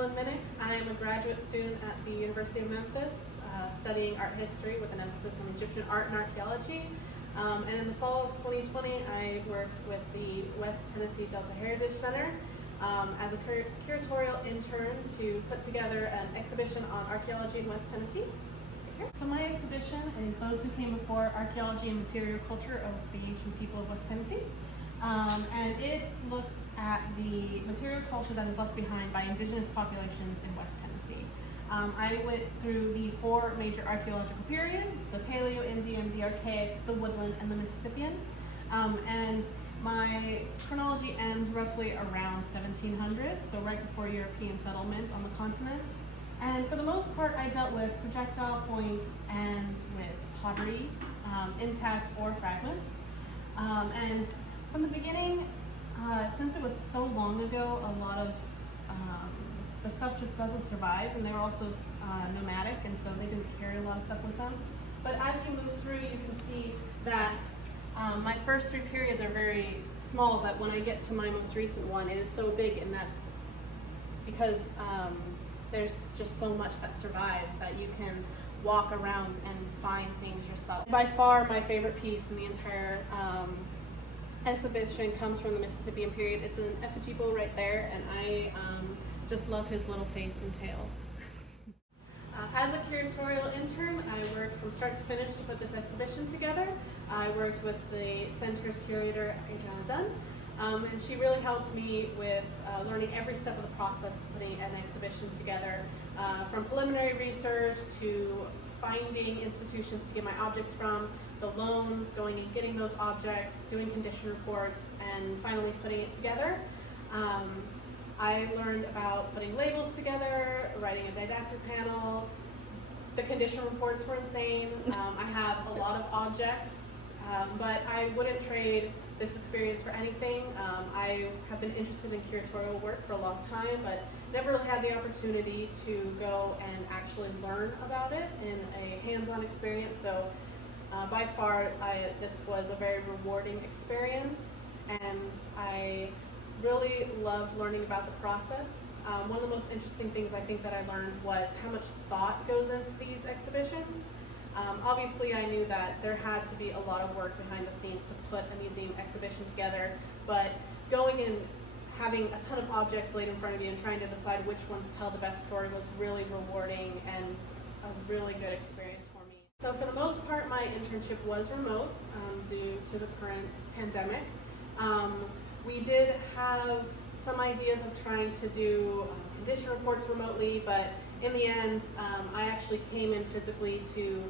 JoLynne Minnick. I am a graduate student at the University of Memphis, studying art history with an emphasis on Egyptian art and archaeology. And in the fall of 2020, I worked with the West Tennessee Delta Heritage Center as a curatorial intern to put together an exhibition on archaeology in West Tennessee. So my exhibition is Those Who Came Before: Archaeology and Material Culture of the Ancient People of West Tennessee. And it looks at the material culture that is left behind by indigenous populations in West Tennessee. I went through the 4 major archaeological periods: the Paleo-Indian, the Archaic, the Woodland, and the Mississippian. And my chronology ends roughly around 1700, so right before European settlement on the continent. And for the most part, I dealt with projectile points and with pottery, intact or fragments. And from the beginning, since it was so long ago, a lot of the stuff just doesn't survive, and they were also nomadic, and so they didn't carry a lot of stuff with them. But as you move through, you can see that my first 3 periods are very small, but when I get to my most recent one, it is so big, and that's because there's just so much that survives that you can walk around and find things yourself. By far, my favorite piece in the entire exhibition comes from the Mississippian period. It's an effigy bull right there, and I just love his little face and tail. As a curatorial intern, I worked from start to finish to put this exhibition together. I worked with the center's curator, Adriana Dunn, and she really helped me with learning every step of the process of putting an exhibition together, from preliminary research to finding institutions to get my objects from, the loans, going and getting those objects, doing condition reports, and finally putting it together. I learned about putting labels together, writing a didactic panel. The condition reports were insane. I have a lot of objects, but I wouldn't trade this experience for anything. I have been interested in curatorial work for a long time, but never really had the opportunity to go and actually learn about it in a hands-on experience. So by far, this was a very rewarding experience, and I really loved learning about the process. One of the most interesting things I think that I learned was how much thought goes into these exhibitions. Obviously, I knew that there had to be a lot of work behind the scenes to put a museum exhibition together, but going and having a ton of objects laid in front of you and trying to decide which ones tell the best story was really rewarding and a really good experience for me. So for the most part, my internship was remote due to the current pandemic. We did have some ideas of trying to do condition reports remotely, but in the end, I actually came in physically to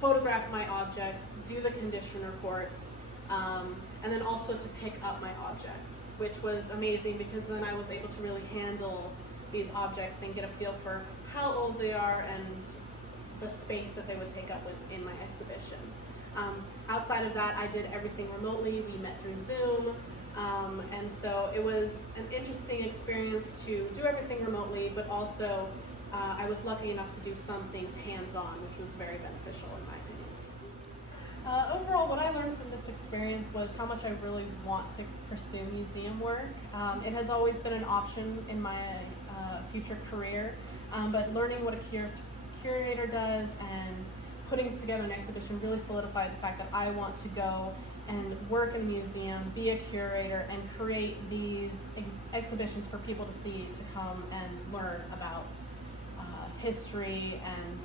photograph my objects, do the condition reports, and then also to pick up my objects, which was amazing because then I was able to really handle these objects and get a feel for how old they are and the space that they would take up in my exhibition. Outside of that, I did everything remotely. We met through Zoom. And so it was an interesting experience to do everything remotely, but also I was lucky enough to do some things hands-on, which was very beneficial in my opinion. Overall, what I learned from this experience was how much I really want to pursue museum work. It has always been an option in my future career, but learning what a curator does and putting together an exhibition really solidified the fact that I want to go and work in a museum, be a curator, and create these exhibitions for people to see, to come and learn about history and